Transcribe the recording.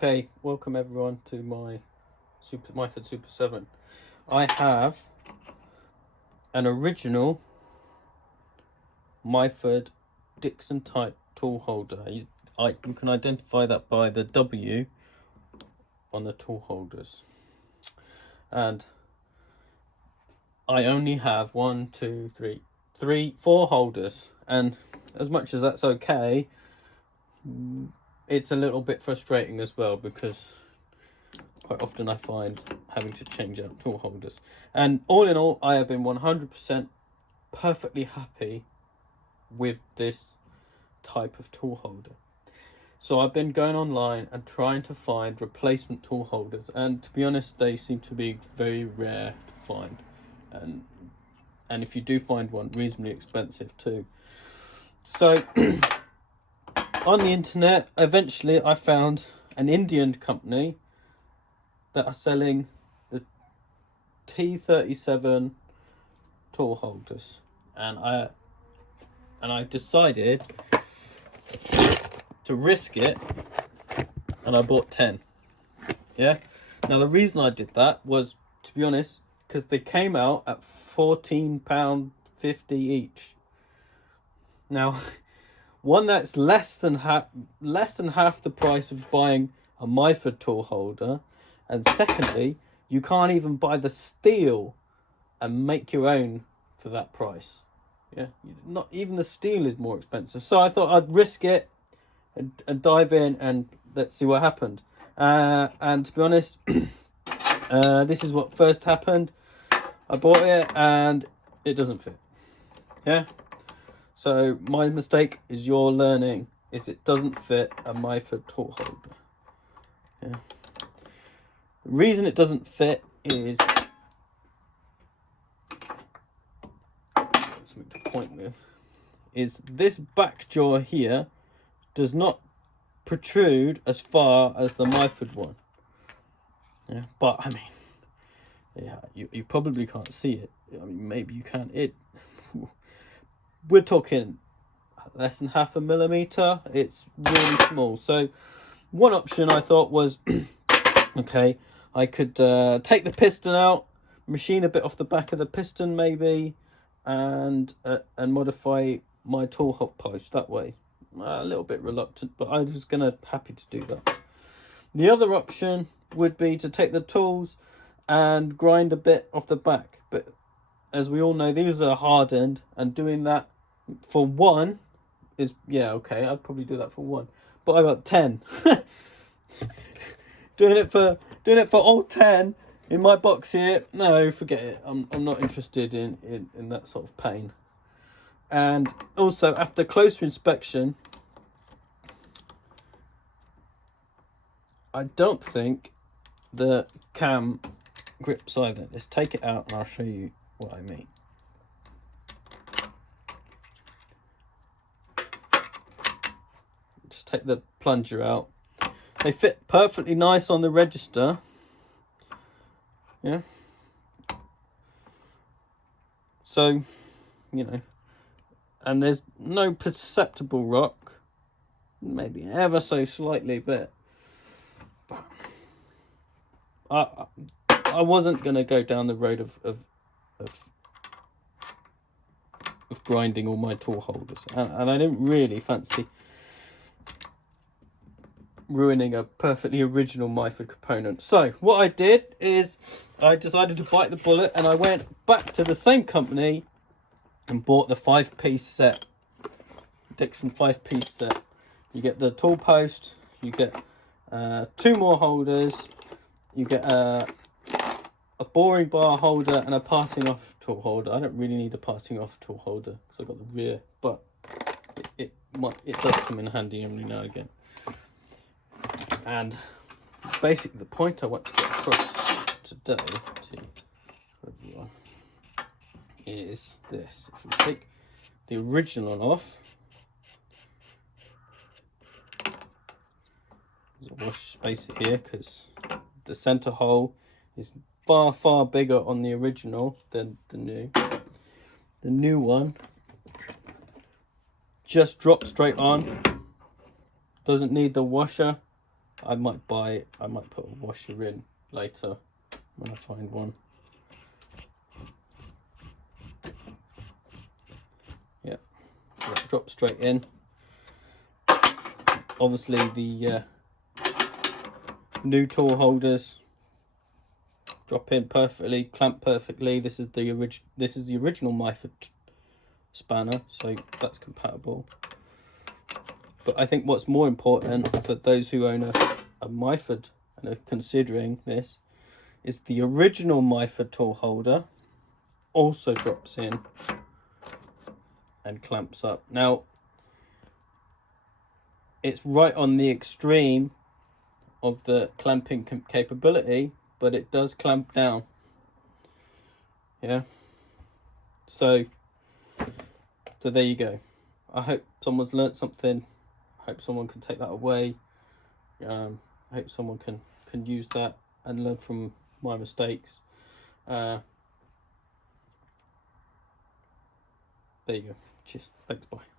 Okay, welcome everyone to my Myford Super 7. I have an original Myford Dickson type tool holder. You can identify that by the W on the tool holders. And I only have 1, 2, 3, 4 holders. And as much as that's okay, it's a little bit frustrating as well, because quite often I find having to change out tool holders. And all in all, I have been 100% perfectly happy with this type of tool holder. So I've been going online and trying to find replacement tool holders, and to be honest, they seem to be very rare to find, and if you do find one, reasonably expensive too. So on the internet, eventually I found an Indian company that are selling the T37 tool holders, and I decided to risk it, and I bought 10. Yeah. Now the reason I did that was, to be honest, because they came out at £14.50 each. Now, one that's less than half the price of buying a Myford tool holder, and secondly, you can't even buy the steel and make your own for that price. Yeah, not even the steel is more expensive. So I thought I'd risk it and dive in, and let's see what happened. And to be honest, this is what first happened. I bought it and it doesn't fit. Yeah. So my mistake is your learning, is it doesn't fit a Myford tool holder. Yeah. The reason it doesn't fit is something to point with, is this back jaw here does not protrude as far as the Myford one. Yeah, but I mean, yeah, you probably can't see it. I mean, maybe you can. We're talking less than half a millimeter. It's really small. So one option I thought was, okay, I could take the piston out, machine a bit off the back of the piston maybe, and modify my tool hop post that way. A little bit reluctant, but I was happy to do that. The other option would be to take the tools and grind a bit off the back, but as we all know, these are hardened, and doing that for one is, yeah, okay, I'd probably do that for one, but I got 10. doing it for all 10 in my box here, no, forget it. I'm not interested in that sort of pain. And also, after closer inspection, I don't think the cam grips either. Let's take it out and I'll show you what I mean. Just take the plunger out. They fit perfectly nice on the register. Yeah. So, you know, and there's no perceptible rock, maybe ever so slightly, but I wasn't going to go down the road of grinding all my tool holders, and I didn't really fancy ruining a perfectly original Myford component. So what I did is I decided to bite the bullet, and I went back to the same company and bought the 5-piece set, Dickson 5-piece set. You get the tool post, you get 2 more holders, you get a boring bar holder and a parting off tool holder. I don't really need a parting off tool holder because I've got the rear, but it does come in handy every now and again. And basically the point I want to get across today to everyone is this. If we take the original off, there's a wash spacer here because the center hole is far bigger on the original than the new. The new one just drops straight on, doesn't need the washer I might put a washer in later when I find one. Yeah, so that drops straight in. Obviously the new tool holders drop in perfectly, clamp perfectly. This is the original Myford spanner, so that's compatible. But I think what's more important for those who own a Myford and are considering this is the original Myford tool holder also drops in and clamps up. Now it's right on the extreme of the clamping capability, but it does clamp down. Yeah, so there you go. I hope someone's learnt something. I hope someone can take that away. I hope someone can use that and learn from my mistakes. There you go. Cheers. Thanks. Bye.